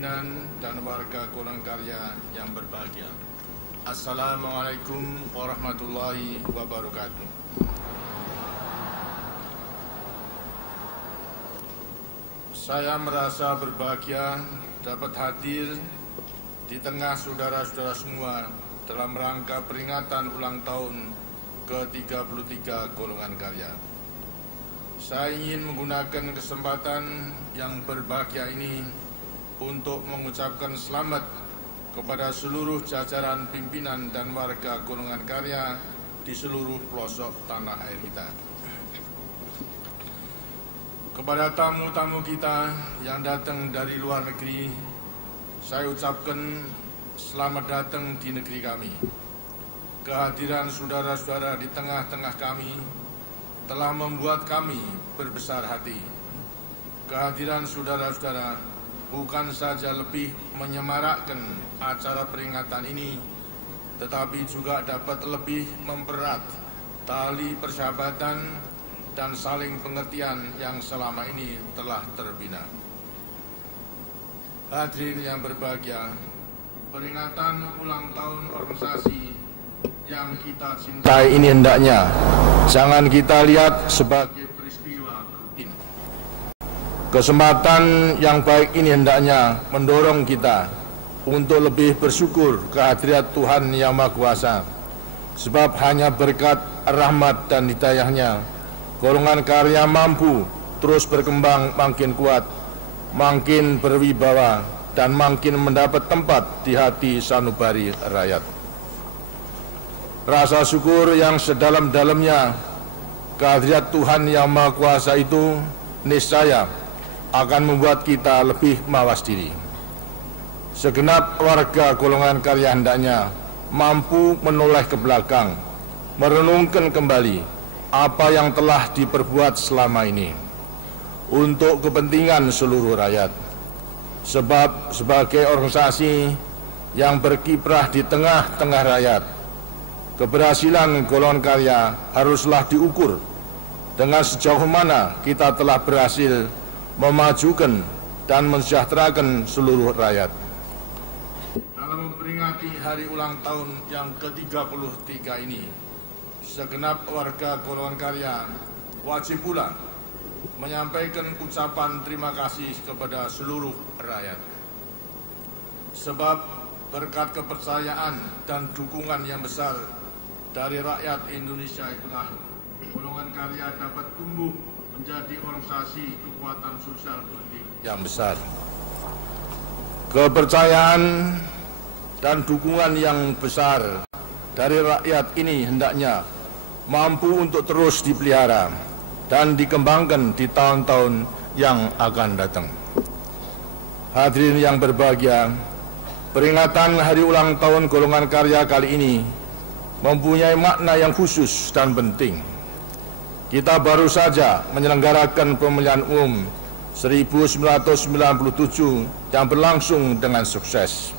pimpinan dan warga golongan karya yang berbahagia. Assalamualaikum warahmatullahi wabarakatuh. Saya merasa berbahagia dapat hadir di tengah saudara-saudara semua dalam rangka peringatan ulang tahun ke-33 golongan karya. Saya ingin menggunakan kesempatan yang berbahagia ini untuk mengucapkan selamat kepada seluruh jajaran pimpinan dan warga golongan karya di seluruh pelosok tanah air kita. Kepada tamu-tamu kita yang datang dari luar negeri, saya ucapkan selamat datang di negeri kami. Kehadiran saudara-saudara di tengah-tengah kami telah membuat kami berbesar hati. Kehadiran saudara-saudara bukan saja lebih menyemarakkan acara peringatan ini, tetapi juga dapat lebih mempererat tali persahabatan dan saling pengertian yang selama ini telah terbina. Hadirin yang berbahagia, peringatan ulang tahun organisasi yang kita cintai ini hendaknya jangan kita lihat sebagai peristiwa rutin. Kesempatan yang baik ini hendaknya mendorong kita untuk lebih bersyukur kehadirat Tuhan Yang Maha Kuasa. Sebab hanya berkat rahmat dan hidayahnya, golongan karya mampu terus berkembang makin kuat, makin berwibawa, dan makin mendapat tempat di hati sanubari rakyat. Rasa syukur yang sedalam-dalamnya kehadirat Tuhan Yang Maha Kuasa itu niscaya akan membuat kita lebih mawas diri. Segenap warga golongan karya hendaknya mampu menoleh ke belakang, merenungkan kembali apa yang telah diperbuat selama ini untuk kepentingan seluruh rakyat. Sebab sebagai organisasi yang berkiprah di tengah-tengah rakyat, keberhasilan golongan karya haruslah diukur dengan sejauh mana kita telah berhasil memajukan dan mensejahterakan seluruh rakyat. Dalam memperingati hari ulang tahun yang ke-33 ini, segenap warga golongan karya wajib pula menyampaikan ucapan terima kasih kepada seluruh rakyat. Sebab berkat kepercayaan dan dukungan yang besar dari rakyat Indonesia itulah golongan karya dapat tumbuh menjadi organisasi kekuatan sosial politik yang besar. Kepercayaan dan dukungan yang besar dari rakyat ini hendaknya mampu untuk terus dipelihara dan dikembangkan di tahun-tahun yang akan datang. Hadirin yang berbahagia, peringatan hari ulang tahun golongan karya kali ini mempunyai makna yang khusus dan penting. Kita baru saja menyelenggarakan pemilihan umum 1997 yang berlangsung dengan sukses.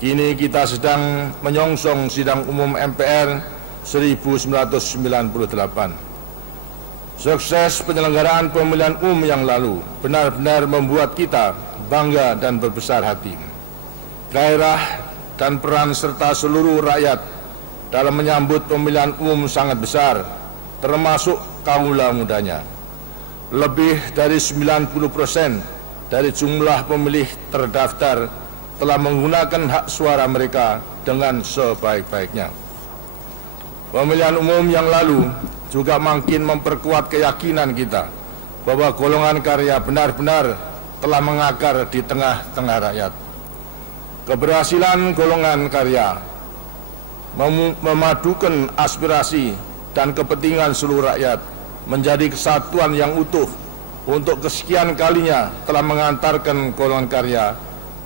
Kini kita sedang menyongsong sidang umum MPR 1998. Sukses penyelenggaraan pemilihan umum yang lalu benar-benar membuat kita bangga dan berbesar hati. Gairah dan peran serta seluruh rakyat dalam menyambut pemilihan umum sangat besar, termasuk kaula mudanya. Lebih dari 90% dari jumlah pemilih terdaftar telah menggunakan hak suara mereka dengan sebaik-baiknya. Pemilihan umum yang lalu juga makin memperkuat keyakinan kita bahwa golongan karya benar-benar telah mengakar di tengah-tengah rakyat. Keberhasilan golongan karya memadukan aspirasi dan kepentingan seluruh rakyat menjadi kesatuan yang utuh untuk kesekian kalinya telah mengantarkan golongan karya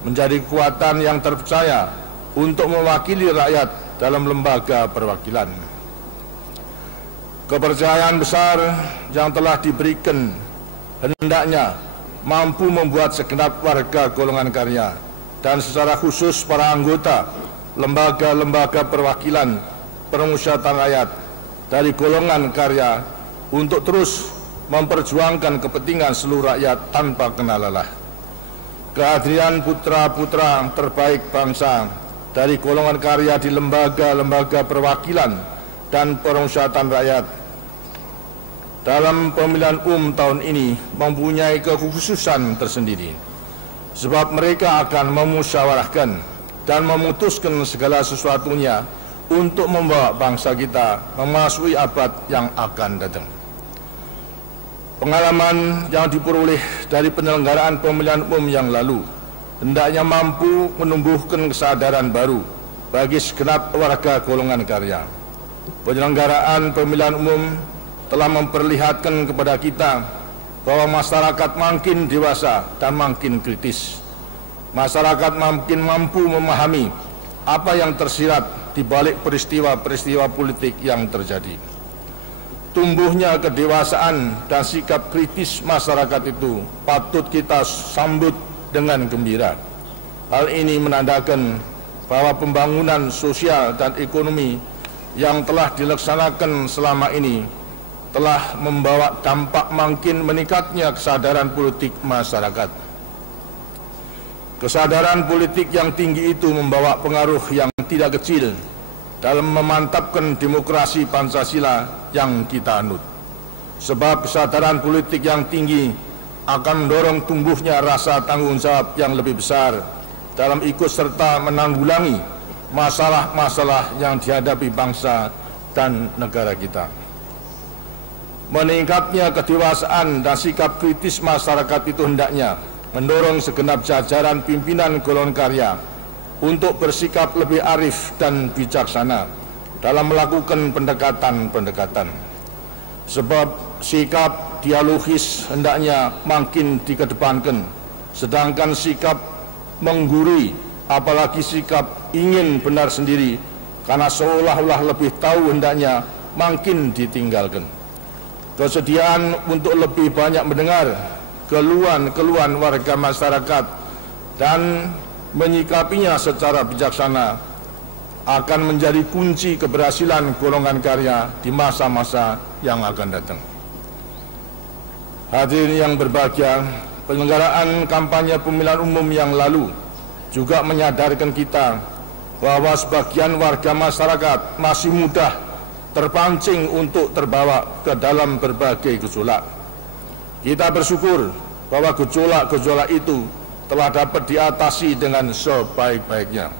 menjadi kekuatan yang terpercaya untuk mewakili rakyat dalam lembaga perwakilan. Kepercayaan besar yang telah diberikan hendaknya mampu membuat segenap warga golongan karya dan secara khusus para anggota lembaga-lembaga perwakilan permusyawaratan rakyat dari golongan karya untuk terus memperjuangkan kepentingan seluruh rakyat tanpa kenal lelah. kehadiran putra-putra terbaik bangsa dari golongan karya di lembaga-lembaga perwakilan dan permusyawaratan rakyat dalam pemilihan tahun ini mempunyai kekhususan tersendiri, sebab mereka akan memusyawarahkan dan memutuskan segala sesuatunya untuk membawa bangsa kita memasuki abad yang akan datang. Pengalaman yang diperoleh dari penyelenggaraan pemilihan umum yang lalu hendaknya mampu menumbuhkan kesadaran baru bagi segenap warga golongan karya. Penyelenggaraan pemilihan umum telah memperlihatkan kepada kita bahwa masyarakat makin dewasa dan makin kritis. Masyarakat makin mampu memahami apa yang tersirat di balik peristiwa-peristiwa politik yang terjadi. Tumbuhnya kedewasaan dan sikap kritis masyarakat itu patut kita sambut dengan gembira. Hal ini menandakan bahwa pembangunan sosial dan ekonomi yang telah dilaksanakan selama ini telah membawa dampak makin meningkatnya kesadaran politik masyarakat. Kesadaran politik yang tinggi itu membawa pengaruh yang tidak kecil dalam memantapkan demokrasi Pancasila yang kita anut. Sebab kesadaran politik yang tinggi akan mendorong tumbuhnya rasa tanggung jawab yang lebih besar dalam ikut serta menanggulangi masalah-masalah yang dihadapi bangsa dan negara kita. Meningkatnya kedewasaan dan sikap kritis masyarakat itu hendaknya mendorong segenap jajaran pimpinan golongan karya untuk bersikap lebih arif dan bijaksana dalam melakukan pendekatan-pendekatan. Sebab sikap dialogis hendaknya makin dikedepankan, sedangkan sikap menggurui, apalagi sikap ingin benar sendiri karena seolah-olah lebih tahu hendaknya makin ditinggalkan. Kesediaan untuk lebih banyak mendengar keluhan-keluhan warga masyarakat dan menyikapinya secara bijaksana akan menjadi kunci keberhasilan golongan karya di masa-masa yang akan datang. Hadirin yang berbahagia, penyelenggaraan kampanye pemilihan umum yang lalu juga menyadarkan kita bahwa sebagian warga masyarakat masih mudah terpancing untuk terbawa ke dalam berbagai gejolak. Kita bersyukur bahwa gejolak-gejolak itu telah dapat diatasi dengan sebaik-baiknya.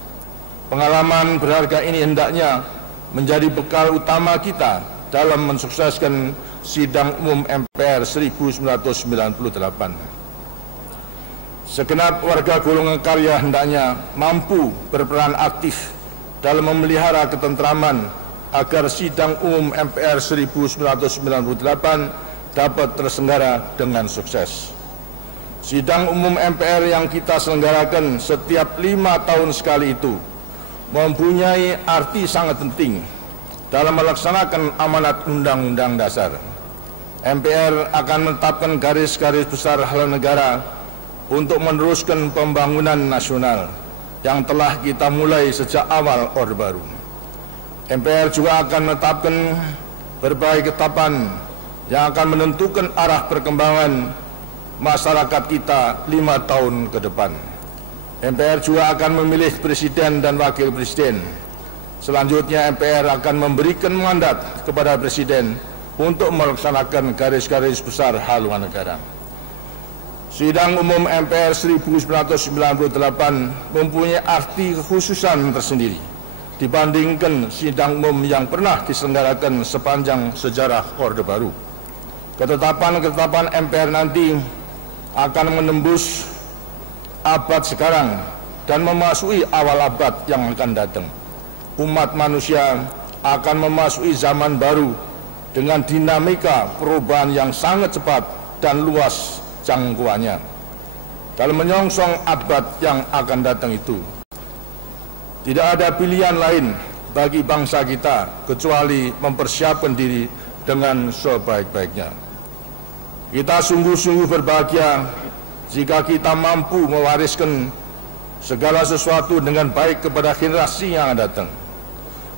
Pengalaman berharga ini hendaknya menjadi bekal utama kita dalam mensukseskan Sidang Umum MPR 1998. Segenap warga golongan karya hendaknya mampu berperan aktif dalam memelihara ketentraman agar Sidang Umum MPR 1998 dapat terselenggara dengan sukses. Sidang Umum MPR yang kita selenggarakan setiap 5 tahun sekali itu mempunyai arti sangat penting dalam melaksanakan amanat Undang-Undang Dasar. MPR akan menetapkan garis-garis besar haluan negara untuk meneruskan pembangunan nasional yang telah kita mulai sejak awal Orde Baru. MPR juga akan menetapkan berbagai ketetapan yang akan menentukan arah perkembangan masyarakat kita 5 tahun ke depan. MPR juga akan memilih presiden dan wakil presiden. Selanjutnya MPR akan memberikan mandat kepada presiden untuk melaksanakan garis-garis besar haluan negara. Sidang Umum MPR 1998 mempunyai arti kekhususan tersendiri dibandingkan sidang umum yang pernah diselenggarakan sepanjang sejarah Orde Baru. Ketetapan-ketetapan MPR nanti akan menembus abad sekarang dan memasuki awal abad yang akan datang. Umat manusia akan memasuki zaman baru dengan dinamika perubahan yang sangat cepat dan luas jangkauannya. Dalam menyongsong abad yang akan datang itu, tidak ada pilihan lain bagi bangsa kita kecuali mempersiapkan diri dengan sebaik-baiknya. Kita sungguh-sungguh berbahagia jika kita mampu mewariskan segala sesuatu dengan baik kepada generasi yang akan datang.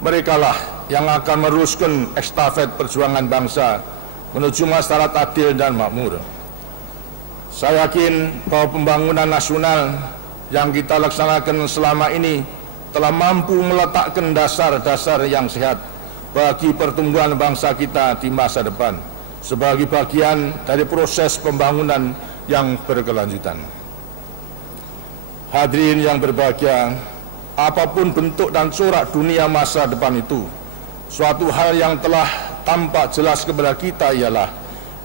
Merekalah yang akan meneruskan estafet perjuangan bangsa menuju masyarakat adil dan makmur. Saya yakin bahwa pembangunan nasional yang kita laksanakan selama ini telah mampu meletakkan dasar-dasar yang sehat bagi pertumbuhan bangsa kita di masa depan sebagai bagian dari proses pembangunan yang berkelanjutan. Hadirin yang berbahagia, apapun bentuk dan corak dunia masa depan itu, suatu hal yang telah tampak jelas kepada kita ialah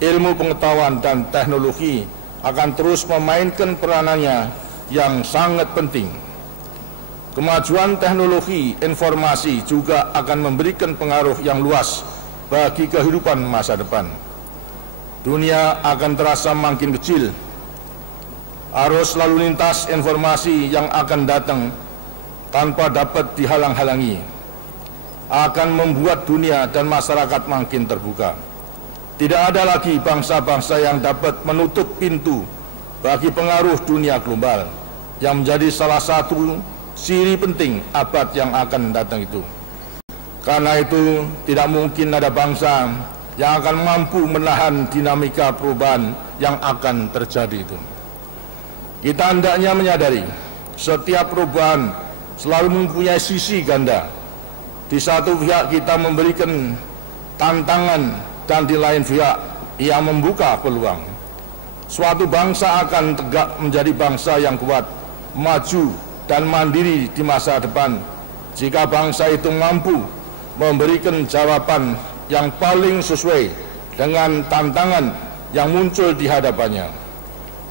ilmu pengetahuan dan teknologi akan terus memainkan peranannya yang sangat penting. Kemajuan teknologi informasi juga akan memberikan pengaruh yang luas bagi kehidupan masa depan. Dunia akan terasa makin kecil. Arus lalu lintas informasi yang akan datang tanpa dapat dihalang-halangi akan membuat dunia dan masyarakat makin terbuka. Tidak ada lagi bangsa-bangsa yang dapat menutup pintu bagi pengaruh dunia global yang menjadi salah satu ciri penting abad yang akan datang itu. Karena itu, tidak mungkin ada bangsa yang akan mampu menahan dinamika perubahan yang akan terjadi itu. Kita hendaknya menyadari setiap perubahan selalu mempunyai sisi ganda. Di satu pihak kita memberikan tantangan dan di lain pihak ia membuka peluang. Suatu bangsa akan tegak menjadi bangsa yang kuat, maju dan mandiri di masa depan jika bangsa itu mampu memberikan jawaban yang paling sesuai dengan tantangan yang muncul di hadapannya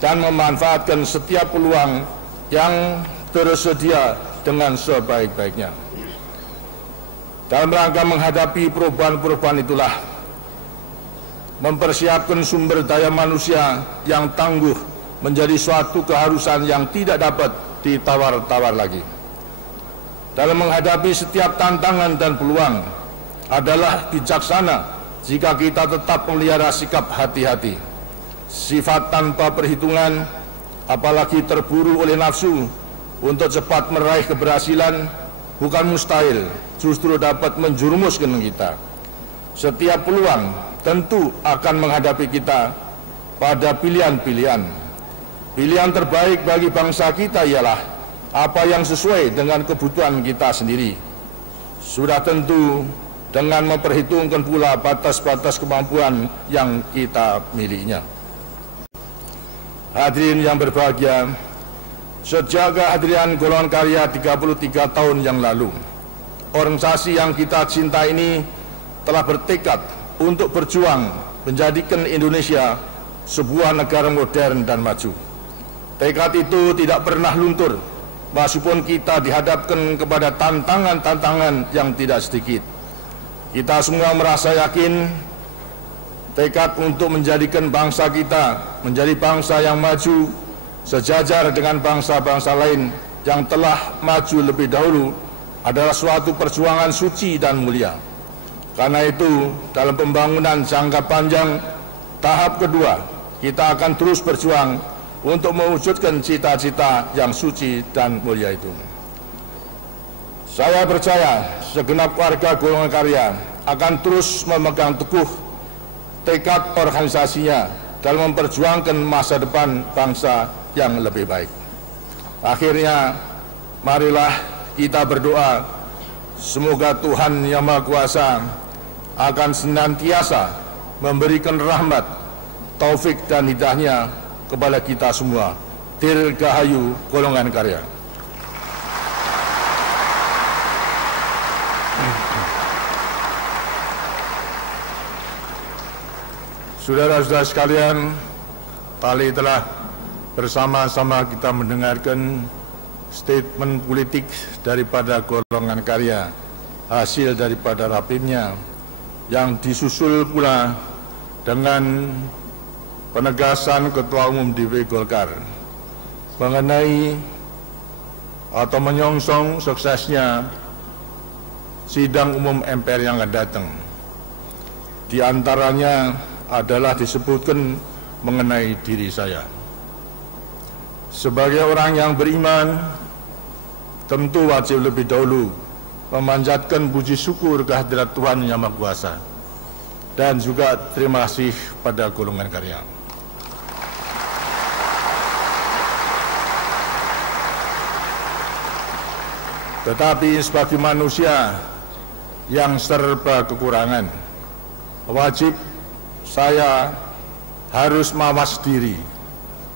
dan memanfaatkan setiap peluang yang tersedia dengan sebaik-baiknya. Dalam rangka menghadapi perubahan-perubahan itulah mempersiapkan sumber daya manusia yang tangguh menjadi suatu keharusan yang tidak dapat ditawar-tawar lagi. Dalam menghadapi setiap tantangan dan peluang adalah bijaksana jika kita tetap memelihara sikap hati-hati. Sifat tanpa perhitungan, apalagi terburu oleh nafsu untuk cepat meraih keberhasilan, bukan mustahil, justru dapat menjerumuskan kita. Setiap peluang tentu akan menghadapi kita pada pilihan-pilihan. Pilihan terbaik bagi bangsa kita ialah apa yang sesuai dengan kebutuhan kita sendiri. Sudah tentu dengan memperhitungkan pula batas-batas kemampuan yang kita milikinya. Hadirin yang berbahagia, sejak kehadiran golongan karya 33 tahun yang lalu, organisasi yang kita cinta ini telah bertekad untuk berjuang menjadikan Indonesia sebuah negara modern dan maju. Tekad itu tidak pernah luntur, meskipun kita dihadapkan kepada tantangan-tantangan yang tidak sedikit. Kita semua merasa yakin tekad untuk menjadikan bangsa kita menjadi bangsa yang maju sejajar dengan bangsa-bangsa lain yang telah maju lebih dahulu adalah suatu perjuangan suci dan mulia. Karena itu, dalam pembangunan jangka panjang tahap kedua, kita akan terus berjuang untuk mewujudkan cita-cita yang suci dan mulia itu. Saya percaya segenap warga golongan karya akan terus memegang teguh tekad organisasinya dalam memperjuangkan masa depan bangsa yang lebih baik. Akhirnya, marilah kita berdoa semoga Tuhan Yang Maha Kuasa akan senantiasa memberikan rahmat, taufik dan hidayahnya kepada kita semua. Dirgahayu golongan karya. Saudara-saudara sekalian, tadi telah bersama-sama kita mendengarkan statement politik daripada golongan karya, hasil daripada rapimnya, yang disusul pula dengan penegasan Ketua Umum DPP Golkar mengenai atau menyongsong suksesnya sidang umum MPR yang akan datang. Di antaranya adalah disebutkan mengenai diri saya. Sebagai orang yang beriman, tentu wajib lebih dahulu memanjatkan puji syukur kehadirat Tuhan Yang Maha Kuasa dan juga terima kasih pada golongan karya. Tetapi sebagai manusia yang serba kekurangan, wajib saya harus mawas diri,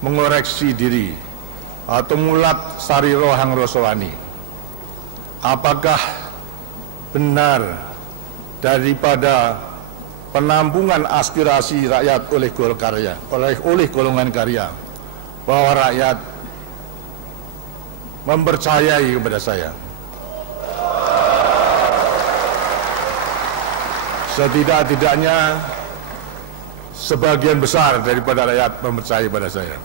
mengoreksi diri, atau mulat sari rohang rosowani. Apakah benar daripada penampungan aspirasi rakyat oleh Golkarya, oleh golongan karya, bahwa rakyat mempercayai kepada saya? Setidak-tidaknya sebagian besar daripada rakyat mempercayai pada saya.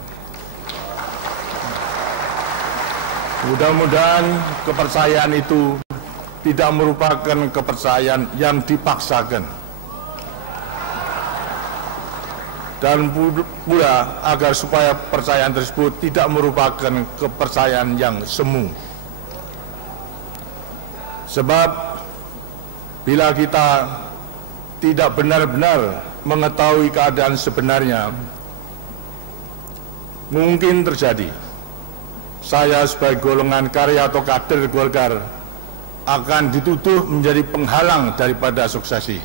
Mudah-mudahan kepercayaan itu tidak merupakan kepercayaan yang dipaksakan, dan pula agar supaya kepercayaan tersebut tidak merupakan kepercayaan yang semu. Sebab bila kita tidak benar-benar mengetahui keadaan sebenarnya, mungkin terjadi saya sebagai golongan karya atau kader Golkar akan dituduh menjadi penghalang daripada suksesi.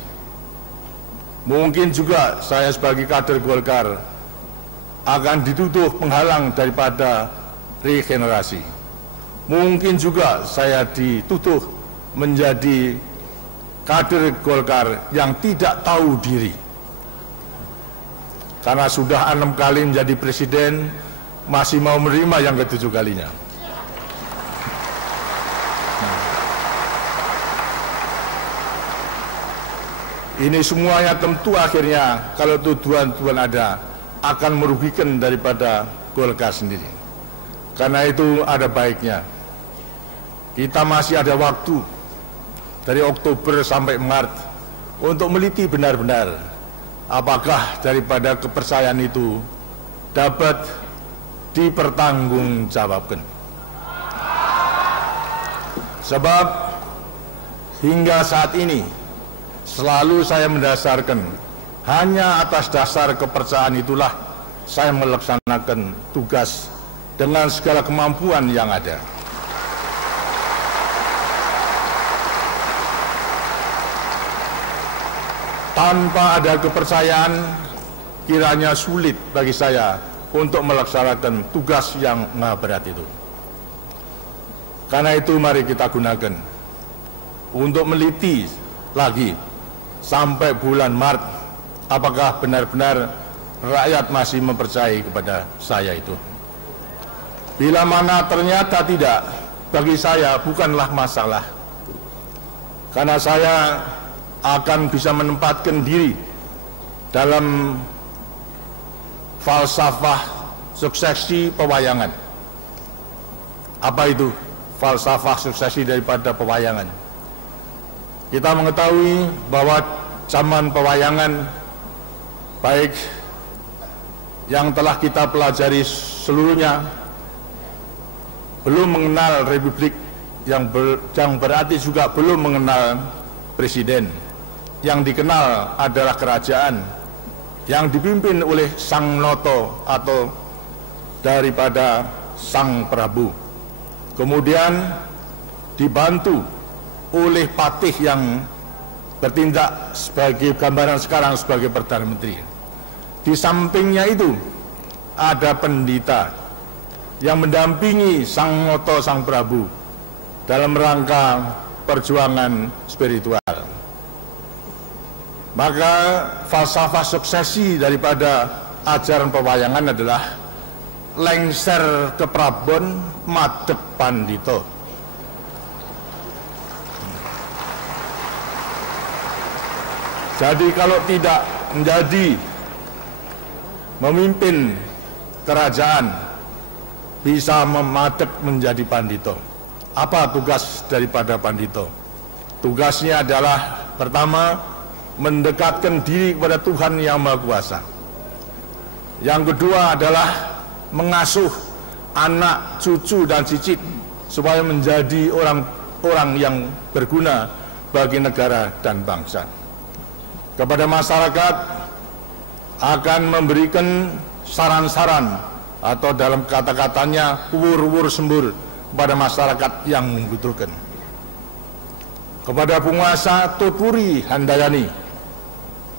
Mungkin juga saya sebagai kader Golkar akan dituduh penghalang daripada regenerasi. Mungkin juga saya dituduh menjadi kader Golkar yang tidak tahu diri, karena sudah 6 kali menjadi presiden, masih mau menerima yang ke-7 kalinya. Ini semuanya tentu akhirnya, kalau tuduhan-tuduhan ada, akan merugikan daripada Golkar sendiri. Karena itu ada baiknya kita masih ada waktu dari Oktober sampai Maret untuk meliti benar-benar apakah daripada kepercayaan itu dapat dipertanggungjawabkan. Sebab hingga saat ini selalu saya mendasarkan hanya atas dasar kepercayaan itulah saya melaksanakan tugas dengan segala kemampuan yang ada. Tanpa ada kepercayaan, kiranya sulit bagi saya untuk melaksanakan tugas yang maha berat itu. Karena itu mari kita gunakan untuk meliti lagi sampai bulan Maret, apakah benar-benar rakyat masih mempercayai kepada saya itu. Bila mana ternyata tidak, bagi saya bukanlah masalah. Karena saya akan bisa menempatkan diri dalam falsafah suksesi pewayangan. Apa itu falsafah suksesi daripada pewayangan? Kita mengetahui bahwa zaman pewayangan, baik yang telah kita pelajari seluruhnya, belum mengenal republik, yang berarti juga belum mengenal presiden. Yang dikenal adalah kerajaan yang dipimpin oleh Sang Noto atau daripada Sang Prabu. Kemudian dibantu oleh patih yang bertindak sebagai gambaran sekarang sebagai Perdana Menteri. Di sampingnya itu ada pendeta yang mendampingi Sang Noto, Sang Prabu dalam rangka perjuangan spiritual. Maka falsafah suksesi daripada ajaran pewayangan adalah lengser ke Prabon, madep pandito. Jadi kalau tidak menjadi memimpin kerajaan, bisa memadep menjadi pandito. Apa tugas daripada pandito? Tugasnya adalah pertama, mendekatkan diri kepada Tuhan Yang Maha Kuasa. Yang kedua adalah mengasuh anak, cucu, dan cicit supaya menjadi orang-orang yang berguna bagi negara dan bangsa. Kepada masyarakat akan memberikan saran-saran atau dalam kata-katanya wur-wur sembur kepada masyarakat yang membutuhkan. kepada penguasa Todpuri Handayani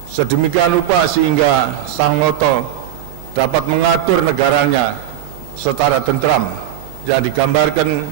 sedemikian rupa sehingga Sang Loto dapat mengatur negaranya secara tentram yang digambarkan